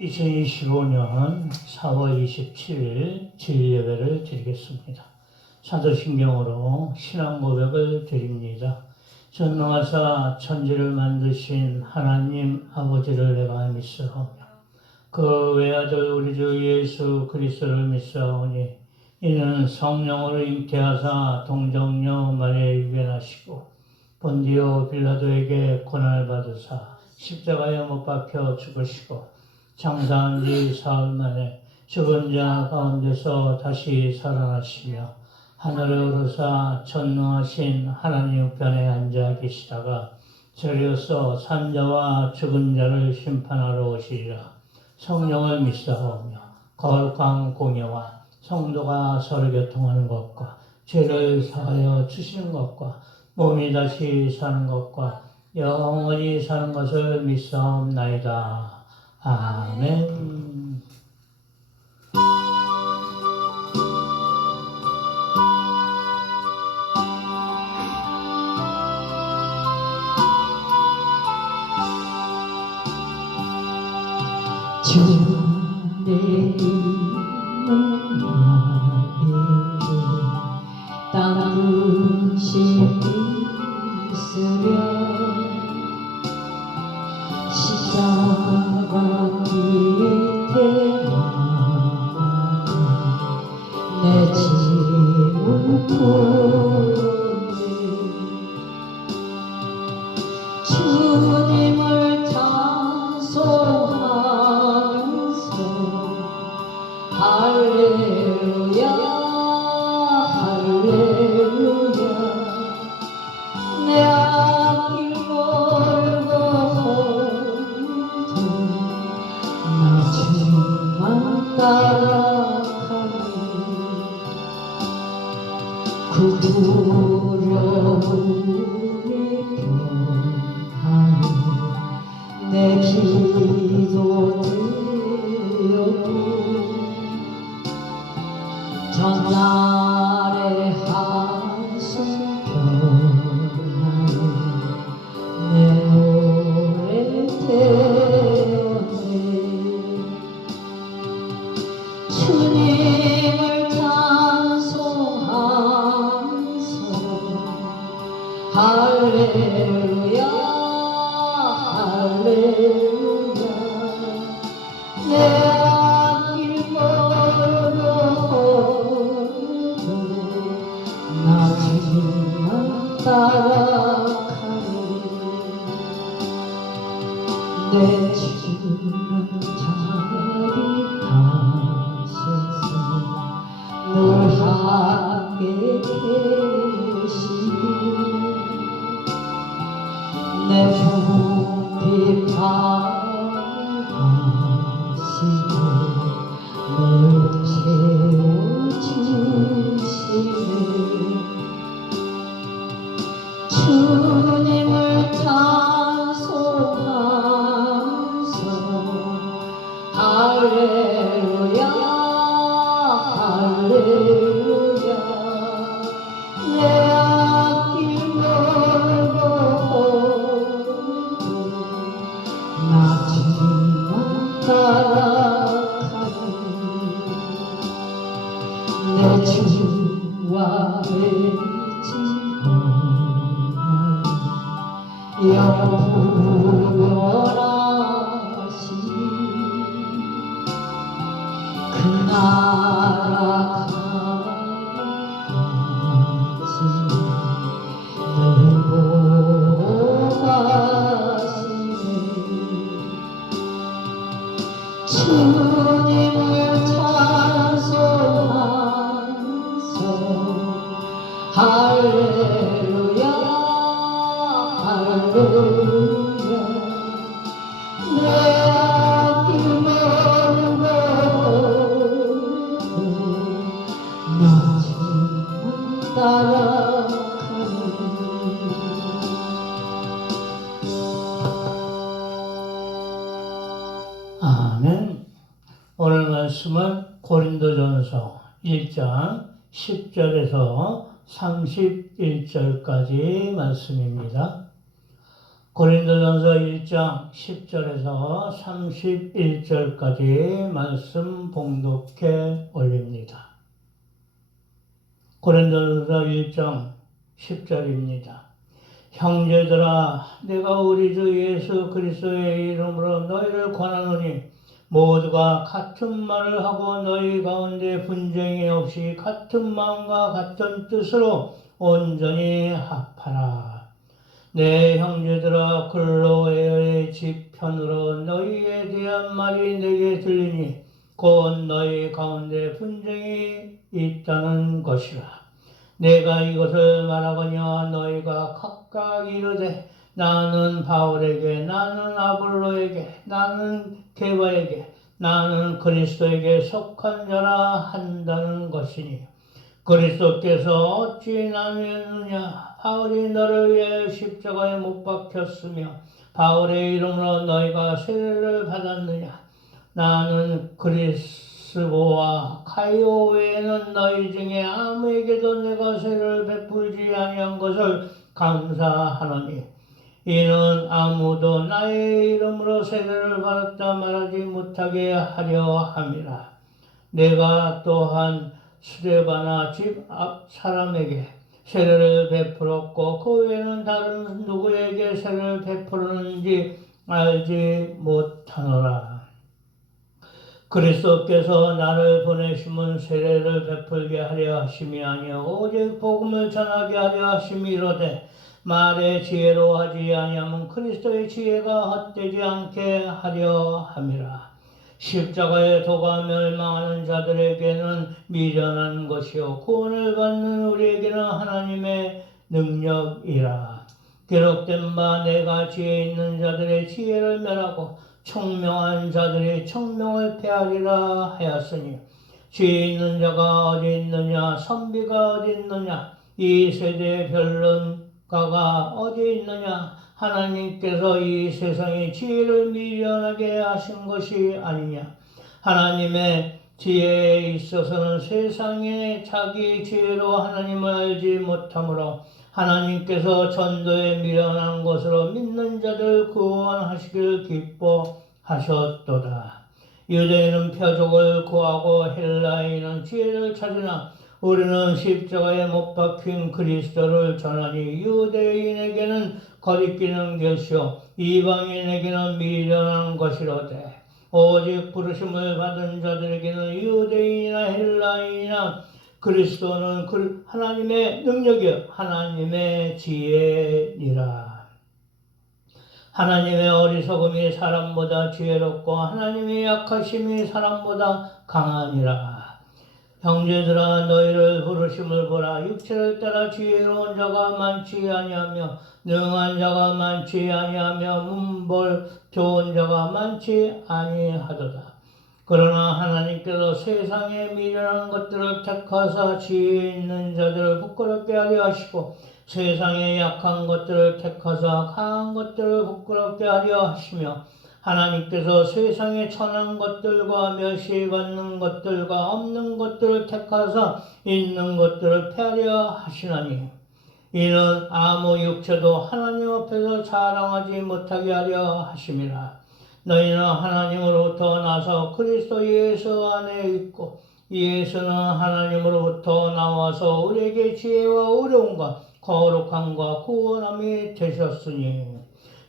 2025년 4월 27일 주일예배를 드리겠습니다. 사도신경으로 신앙 고백을 드립니다. 전능하사 천지를 만드신 하나님 아버지를 내가 믿사오며 그 외아들 우리 주 예수 그리스도를 믿사오니 이는 성령으로 잉태하사 동정녀 마리아에 유견하시고 본디오 빌라도에게 고난을 받으사 십자가에 못 박혀 죽으시고 장사한 지 사흘 만에 죽은 자 가운데서 다시 살아나시며 하늘에 오르사 전능하신 하나님 우편에 앉아 계시다가 저리로서 산자와 죽은 자를 심판하러 오시리라. 성령을 믿사오며 거룩한 공예와 성도가 서로 교통하는 것과 죄를 사하여 주시는 것과 몸이 다시 사는 것과 영원히 사는 것을 믿사옵나이다. 아멘. 주 내리는 날에 땅끝이 있으려 십자가 밑에 내 짐을 푸네 주님을 찬송하면서 할렐루야 할렐루야 내 앞길 멀고 나 주만 따라가니 그 두려움이 변하니 내 기도 들려도 전날의 한숨 변하니 내 노래 태우네 주님을 찬송하면서 할렐루야 할렐루야 내 앞길 멀어도 나 주님만 따라가니 내 주는 자비하셔서 늘 함께 계시고 내 품빛 밝으시고 늘 채워주시네 주님을 찬송하면서 할렐루야 할렐루야 내 앞길 멀고 나 주님만 따라가니 내 주와 맺은 영원하신 그 나라 가까이 늘 보호하시네 주님을 찬송하면서 할렐루야 할렐루야 내 앞길 멀고 나 주만 따라가니 아멘. 오늘 말씀은 고린도전서 1장 10절에서 31절까지 말씀입니다. 고린도전서 1장 10절에서 31절까지 말씀 봉독해 올립니다. 고린도전서 1장 10절입니다. 형제들아, 내가 우리 주 예수 그리스도의 이름으로 너희를 권하노니 모두가 같은 말을 하고 너희 가운데 분쟁이 없이 같은 마음과 같은 뜻으로 온전히 합하라. 내 형제들아, 클로에의 집 편으로 너희에 대한 말이 내게 들리니 곧 너희 가운데 분쟁이 있다는 것이라. 내가 이것을 말하거니와 너희가 각각 이르되 나는 바울에게, 나는 아볼로에게, 나는 게바에게, 나는 그리스도에게 속한 자라 한다는 것이니 그리스도께서 어찌 나누었느냐? 바울이 너를 위해 십자가에 못 박혔으며 바울의 이름으로 너희가 세례를 받았느냐? 나는 그리스도와 가이오 외에는 너희 중에 아무에게도 내가 세례를 베풀지 아니한 것을 감사하노니 이는 아무도 나의 이름으로 세례를 받았다 말하지 못하게 하려 함이라. 내가 또한 스데바나 집 앞 사람에게 세례를 베풀었고 그 외에는 다른 누구에게 세례를 베푸는지 알지 못하노라. 그리스도께서 나를 보내심은 세례를 베풀게 하려 하심이 아니요 오직 복음을 전하게 하려 하심이로되 말의 지혜로 하지 아니하면 그리스도의 지혜가 헛되지 않게 하려 함이라. 십자가의 도가 멸망하는 자들에게는 미련한 것이요 구원을 받는 우리에게는 하나님의 능력이라. 기록된 바 내가 지혜 있는 자들의 지혜를 멸하고 총명한 자들의 총명을 폐하리라 하였으니 지혜 있는 자가 어디 있느냐? 선비가 어디 있느냐? 이 세대의 변론가가 어디 있느냐? 하나님께서 이 세상의 지혜를 미련하게 하신 것이 아니냐. 하나님의 지혜에 있어서는 세상의 자기 지혜로 하나님을 알지 못하므로 하나님께서 전도에 미련한 것으로 믿는 자들 구원하시길 기뻐하셨도다. 유대인은 표적을 구하고 헬라인은 지혜를 찾으나 우리는 십자가에 못 박힌 그리스도를 전하니 유대인에게는 거리끼는 것이요 이방인에게는 미련한 것이로되 오직 부르심을 받은 자들에게는 유대인이나 헬라인이나 그리스도는 하나님의 능력이요 하나님의 지혜니라. 하나님의 어리석음이 사람보다 지혜롭고 하나님의 약하심이 사람보다 강하니라. 형제들아, 너희를 부르심을 보라. 육체를 따라 지혜로운 자가 많지 아니하며 능한 자가 많지 아니하며 문벌 좋은 자가 많지 아니하도다. 그러나 하나님께서 세상에 미련한 것들을 택하사 지혜 있는 자들을 부끄럽게 하려 하시고 세상에 약한 것들을 택하사 강한 것들을 부끄럽게 하려 하시며 하나님께서 세상에 천한 것들과 멸시받는 것들과 없는 것들을 택하사 있는 것들을 폐하려 하시나니 이는 아무 육체도 하나님 앞에서 자랑하지 못하게 하려 하심이라. 너희는 하나님으로부터 나서 그리스도 예수 안에 있고 예수는 하나님으로부터 나와서 우리에게 지혜와 의로움과 거룩함과 구원함이 되셨으니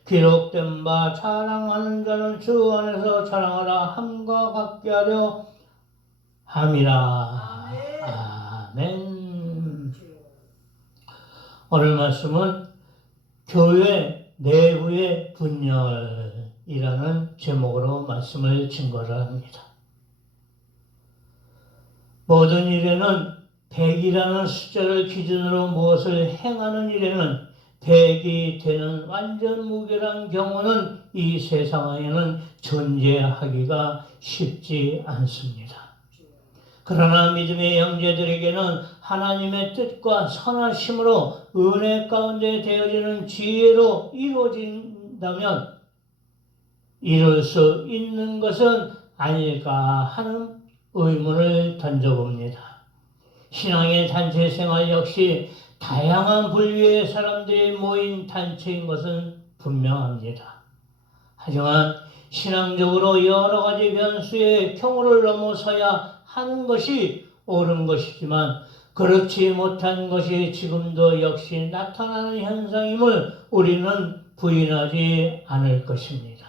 기록된 바 자랑하는 자는 주 안에서 자랑하라 함과 같게 하려 함이라. 아멘. 오늘 말씀은 교회 내부의 분열이라는 제목으로 말씀을 증거를 합니다. 모든 일에는 100이라는 숫자를 기준으로 무엇을 행하는 일에는 100이 되는 완전 무결한 경우는 이 세상에는 존재하기가 쉽지 않습니다. 그러나 믿음의 형제들에게는 하나님의 뜻과 선하심으로 은혜 가운데 되어지는 지혜로 이루어진다면 이룰 수 있는 것은 아닐까 하는 의문을 던져봅니다. 신앙의 단체 생활 역시 다양한 분류의 사람들이 모인 단체인 것은 분명합니다. 하지만 신앙적으로 여러 가지 변수의 경우를 넘어서야 하는 것이 옳은 것이지만 그렇지 못한 것이 지금도 역시 나타나는 현상임을 우리는 부인하지 않을 것입니다.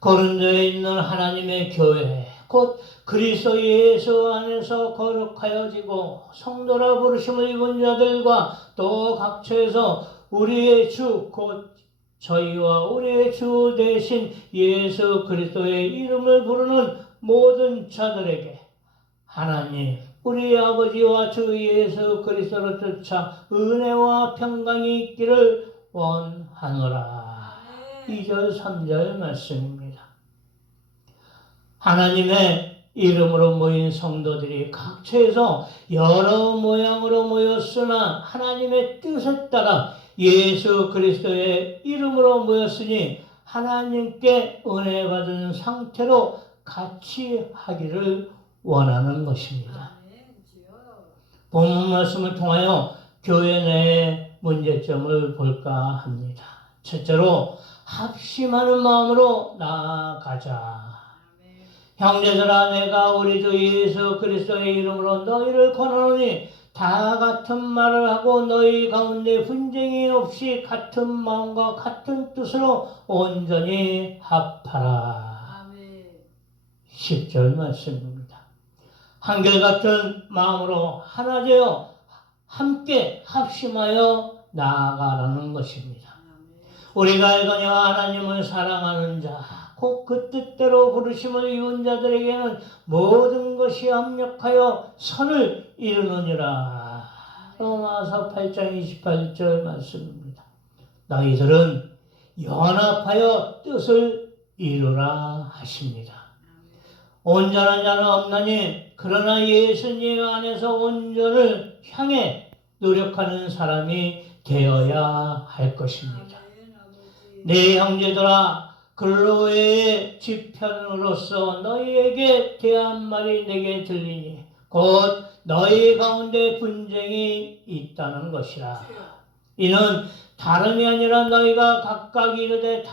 고린도에 있는 하나님의 교회, 곧 그리스도 예수 안에서 거룩하여지고 성도라 부르심을 입은 자들과 또 각처에서 우리의 주, 곧 저희와 우리의 주 대신 예수 그리스도의 이름을 부르는 모든 자들에게 하나님, 우리 아버지와 주 예수 그리스도로 쫓아 은혜와 평강이 있기를 원하노라. 2절 3절 말씀입니다. 하나님의 이름으로 모인 성도들이 각처에서 여러 모양으로 모였으나 하나님의 뜻에 따라 예수 그리스도의 이름으로 모였으니 하나님께 은혜 받은 상태로 같이 하기를 원하는 것입니다. 본문 말씀을 통하여 교회 내의 문제점을 볼까 합니다. 첫째로 합심하는 마음으로 나아가자. 형제들아, 내가 우리 주 예수 그리스도의 이름으로 너희를 권하노니 다 같은 말을 하고 너희 가운데 분쟁이 없이 같은 마음과 같은 뜻으로 온전히 합하라. 10절 말씀입니다. 한결같은 마음으로 하나 되어 함께 합심하여 나아가라는 것입니다. 우리가 알거니와 하나님을 사랑하는 자, 곧 그 뜻대로 부르심을 입은 자들에게는 모든 것이 합력하여 선을 이루느니라. 로마서 8장 28절 말씀입니다. 너희들은 연합하여 뜻을 이루라 하십니다. 온전한 자는 없나니 그러나 예수님 안에서 온전을 향해 노력하는 사람이 되어야 할 것입니다. 네 형제들아, 글로의 지편으로서 너희에게 대한 말이 내게 들리니 곧 너희 가운데 분쟁이 있다는 것이라. 이는 다름이 아니라 너희가 각각 이르되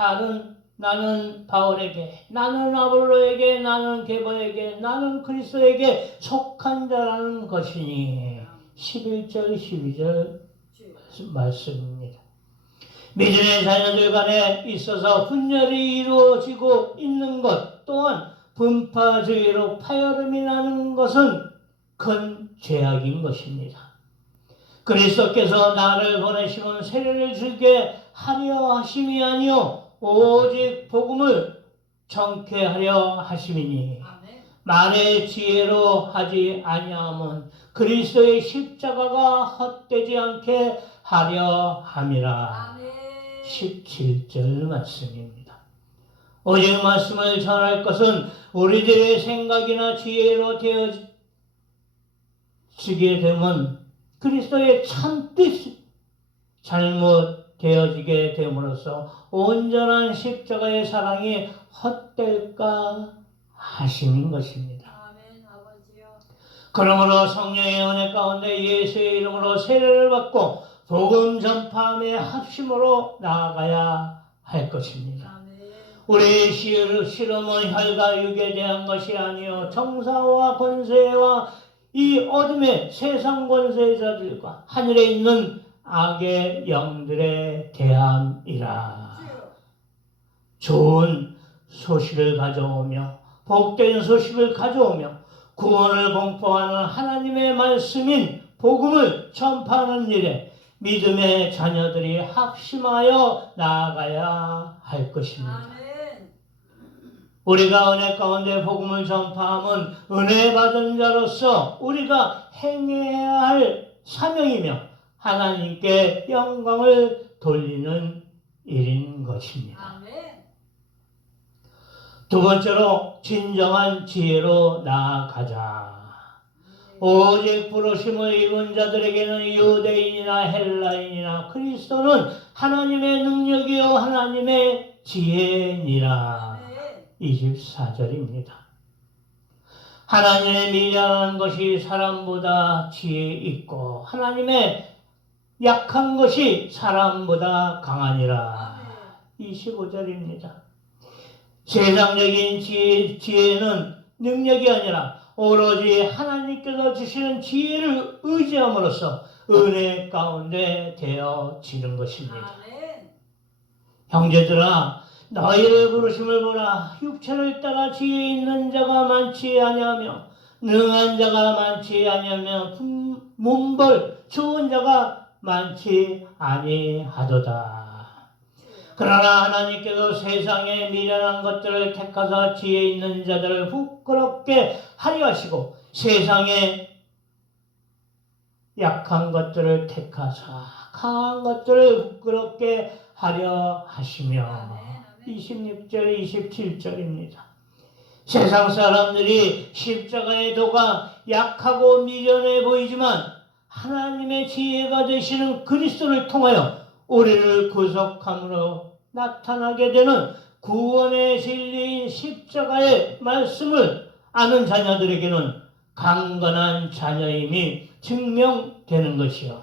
나는 바울에게, 나는 아볼로에게, 나는 게바에게, 나는 그리스도에게 속한 자라는 것이니 11절 12절 말씀입니다. 믿음의 자녀들 간에 있어서 분열이 이루어지고 있는 것 또한 분파주의로 파열음이 나는 것은 큰 죄악인 것입니다. 그리스도께서 나를 보내시면 세례를 주게 하려 하심이 아니요 오직 복음을 전케하려 하심이니 만의 지혜로 하지 아니함은 그리스도의 십자가가 헛되지 않게 하려 함이라. 17절 말씀입니다. 오직 말씀을 전할 것은 우리들의 생각이나 지혜로 되어지게 되면 그리스도의 참뜻이 잘못 되어지게 됨으로써 온전한 십자가의 사랑이 헛될까 하심인 것입니다. 그러므로 성령의 은혜 가운데 예수의 이름으로 세례를 받고 복음 전파함의 합심으로 나아가야 할 것입니다. 우리의 실험은 혈과 육에 대한 것이 아니요 정사와 권세와 이 어둠의 세상 권세자들과 하늘에 있는 악의 영들에 대함이라. 좋은 소식을 가져오며 복된 소식을 가져오며 구원을 공포하는 하나님의 말씀인 복음을 전파하는 일에 믿음의 자녀들이 합심하여 나아가야 할 것입니다. 우리가 은혜 가운데 복음을 전파함은 은혜 받은 자로서 우리가 행해야 할 사명이며 하나님께 영광을 돌리는 일인 것입니다. 두 번째로 진정한 지혜로 나아가자. 오직 부르심을 입은 자들에게는 유대인이나 헬라인이나 그리스도는 하나님의 능력이요 하나님의 지혜니라. 24절입니다. 하나님의 미련한 것이 사람보다 지혜 있고 하나님의 약한 것이 사람보다 강하니라. 25절입니다. 세상적인 지혜는 능력이 아니라 오로지 하나님께서 주시는 지혜를 의지함으로써 은혜 가운데 되어지는 것입니다. 형제들아, 너희의 부르심을 보라. 육체를 따라 지혜 있는 자가 많지 아니하며 능한 자가 많지 아니하며 문벌 좋은 자가 많지 아니하도다. 그러나 하나님께서 세상에 미련한 것들을 택하사 지혜 있는 자들을 부끄럽게 하려 하시고 세상에 약한 것들을 택하사 강한 것들을 부끄럽게 하려 하시며 26절 27절입니다. 세상 사람들이 십자가의 도가 약하고 미련해 보이지만 하나님의 지혜가 되시는 그리스도를 통하여 우리를 구속함으로 나타나게 되는 구원의 진리인 십자가의 말씀을 아는 자녀들에게는 강건한 자녀임이 증명되는 것이요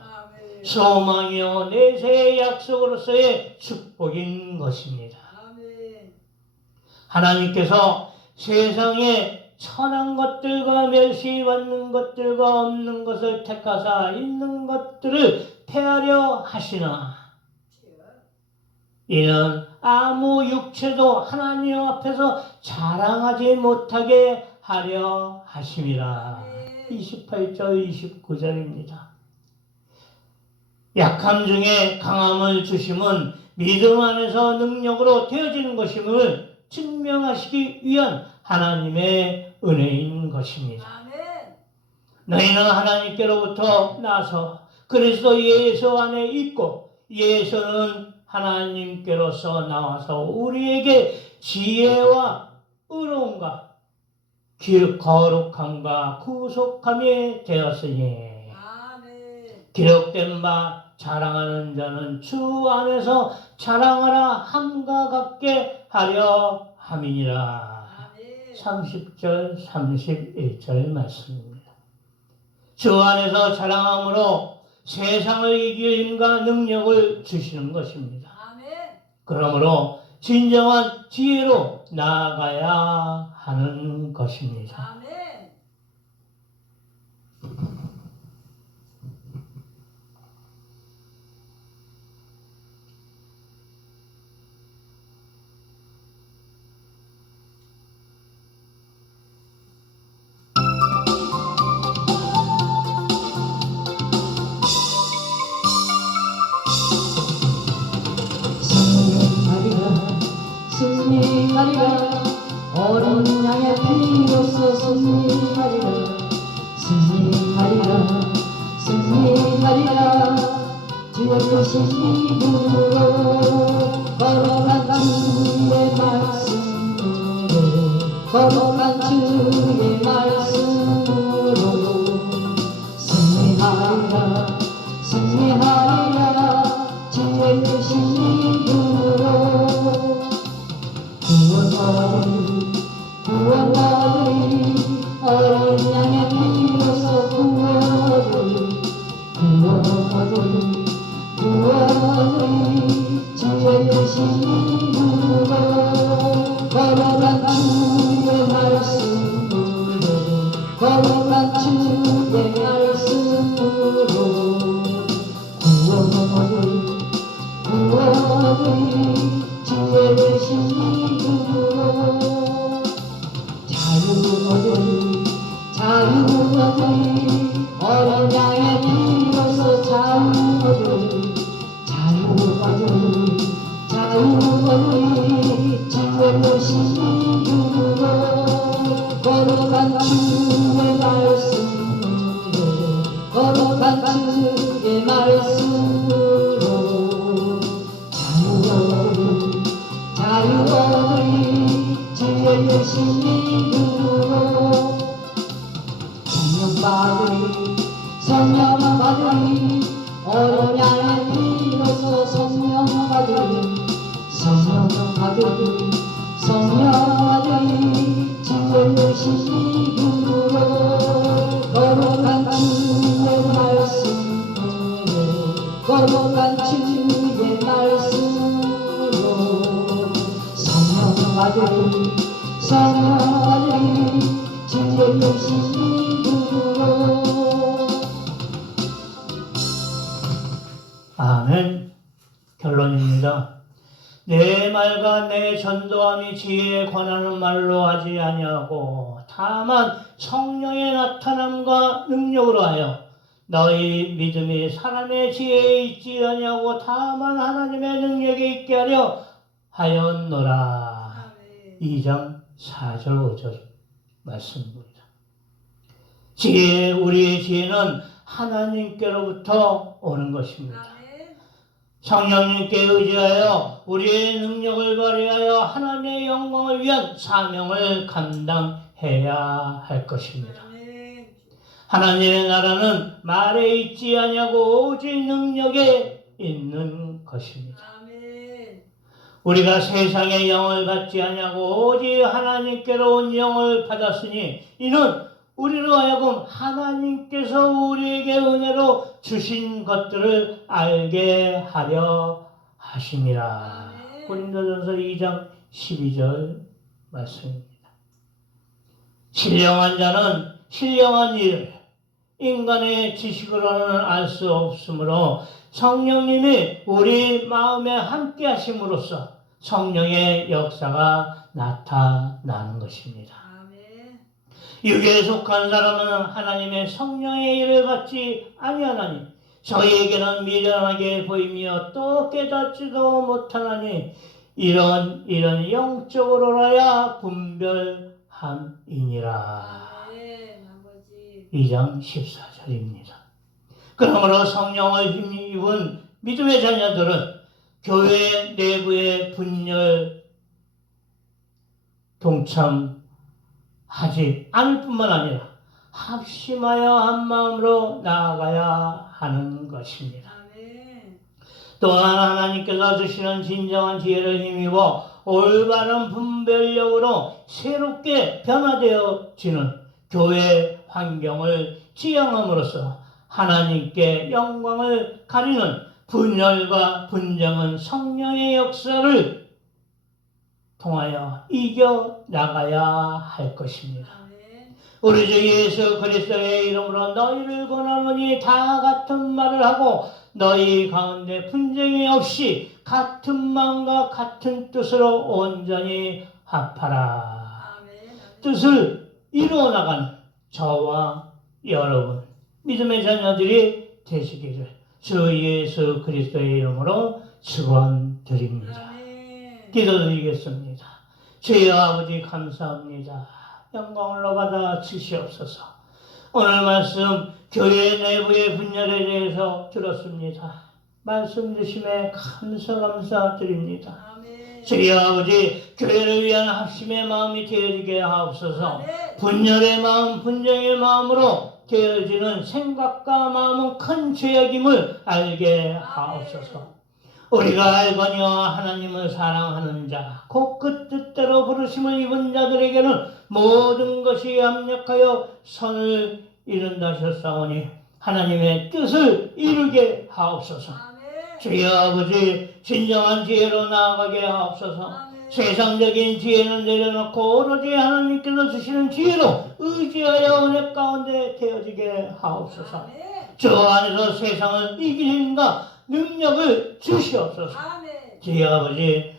소망이요 내세의 약속으로서의 축복인 것입니다. 하나님께서 세상에 선한 것들과 멸시받는 것들과 없는 것을 택하사 있는 것들을 폐하려 하시나 이는 아무 육체도 하나님 앞에서 자랑하지 못하게 하려 하심이라. 28절 29절입니다. 약함 중에 강함을 주심은 믿음 안에서 능력으로 되어지는 것임을 증명하시기 위한 하나님의 은혜인 것입니다. 너희는 하나님께로부터 나서 그리스도 예수 안에 있고 예수는 하나님께로서 나와서 우리에게 지혜와 의로움과 거룩함과 구속함이 되었으니 기록된 바 자랑하는 자는 주 안에서 자랑하라 함과 같게 하려 함이니라. 30절 31절 말씀입니다. 주 안에서 자랑함으로 세상을 이길 힘과 능력을 주시는 것입니다. 그러므로 진정한 지혜로 나아가야 하는 것입니다. 승리하리라 어린 양의 피로써 승리하리라 승리하리라 승리하리라 주의 크신 이름으로 거룩한 주의 말씀으로 거룩한 주의 말씀으로 승리하리라 승리하리라 주의 크신 이름으로 구원받으리 어린 양의 피로써 구원받으리 주의 크신 이름으로 거룩한 주의 말씀으로 거룩한 주의 말씀으로 구원받으리 주의 크신 이름으로 자유 얻으리 어린 양의 피로써 자유 얻으리 주의 크신 이름으로 거룩한 주의 말씀으로 거룩한 주의 말씀으로 자유 얻으리 주의 크신 이름으로 성령 받으리 어린 양의 피로써 성령 받으리 주의 크신 이름으로 거룩한 주의 말씀으로 거룩한 주의 말씀으로 성령아들이 주의 오신 이름으로 아멘. 결론입니다. 내 말과 내 전도함이 지혜에 관하는 말로 하지 아니하고 다만 성령의 나타남과 능력으로 하여 너희 믿음이 사람의 지혜에 있지 아니하고 다만 하나님의 능력에 있게 하려 하였노라. 2장 4절 5절 말씀입니다. 우리의 지혜는 하나님께로부터 오는 것입니다. 성령님께 의지하여 우리의 능력을 발휘하여 하나님의 영광을 위한 사명을 감당해야 할 것입니다. 하나님의 나라는 말에 있지 아니하고 오직 능력에 있는 것입니다. 우리가 세상의 영을 받지 아니하고 오직 하나님께로 온 영을 받았으니 이는 우리로 하여금 하나님께서 우리에게 은혜로 주신 것들을 알게 하려 하심이라. 고린도전서 2장 12절 말씀입니다. 신령한 자는 신령한 일을 인간의 지식으로는 알 수 없으므로 성령님이 우리 마음에 함께 하심으로써 성령의 역사가 나타나는 것입니다. 육에 속한 사람은 하나님의 성령의 일을 받지 아니하나니 저희에게는 미련하게 보이며 또 깨닫지도 못하나니 이런 영적으로라야 분별함이니라. 2장 14절입니다. 그러므로 성령을 힘입은 믿음의 자녀들은 교회 내부의 분열 동참하지 않을 뿐만 아니라 합심하여 한 마음으로 나아가야 하는 것입니다. 또한 하나님께서 주시는 진정한 지혜를 힘입어 올바른 분별력으로 새롭게 변화되어지는 교회 환경을 지향함으로써 하나님께 영광을 가리는 분열과 분쟁은 성령의 역사를 통하여 이겨나가야 할 것입니다. 우리 주 예수 그리스도의 이름으로 너희를 권하노니 다 같은 말을 하고 너희 가운데 분쟁이 없이 같은 마음과 같은 뜻으로 온전히 합하라. 뜻을 이루어 나가는 저와 여러분 믿음의 자녀들이 되시기를 주 예수 그리스도의 이름으로 축원드립니다. 기도드리겠습니다. 주여 아버지 감사합니다. 영광을 받아 주시옵소서. 오늘 말씀 교회 내부의 분열에 대해서 들었습니다. 말씀 주심에 감사드립니다. 주여 아버지 교회를 위한 합심의 마음이 되어지게 하옵소서. 분열의 마음, 분쟁의 마음으로 되어지는 생각과 마음은 큰 죄악임을 알게 하옵소서. 우리가 알거니와 하나님을 사랑하는 자, 곧 그 뜻대로 부르심을 입은 자들에게는 모든 것이 합력하여 선을 이룬다 하셨사오니 하나님의 뜻을 이루게 하옵소서. 주여 아버지 진정한 지혜로 나아가게 하옵소서. 세상적인 지혜는 내려놓고 오로지 하나님께서 주시는 지혜로 의지하여 은혜 가운데 되어지게 하옵소서. 주 안에서 세상을 이길 힘과 능력을 주시옵소서. 주여 아버지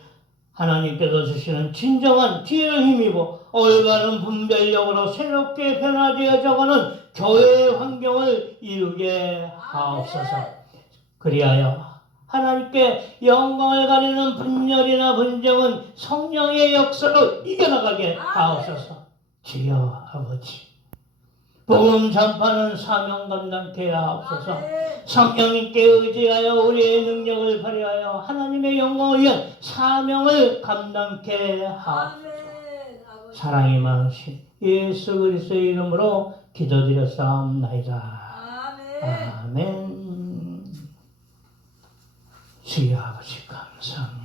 하나님께서 주시는 진정한 지혜를 힘입어 올바른 분별력으로 새롭게 변화되어져가는 교회의 환경을 이루게 하옵소서. 그리하여 하나님께 영광을 가리는 분열이나 분쟁은 성령의 역사로 이겨나가게 하옵소서. 주여 아버지 복음 전파는 사명 감당케 하옵소서. 성령님께 의지하여 우리의 능력을 발휘하여 하나님의 영광을 위한 사명을 감당케 하옵소서. 사랑이 많으신 예수 그리스도의 이름으로 기도드렸사옵나이다. 아멘. 주여 아버지 감사합니다.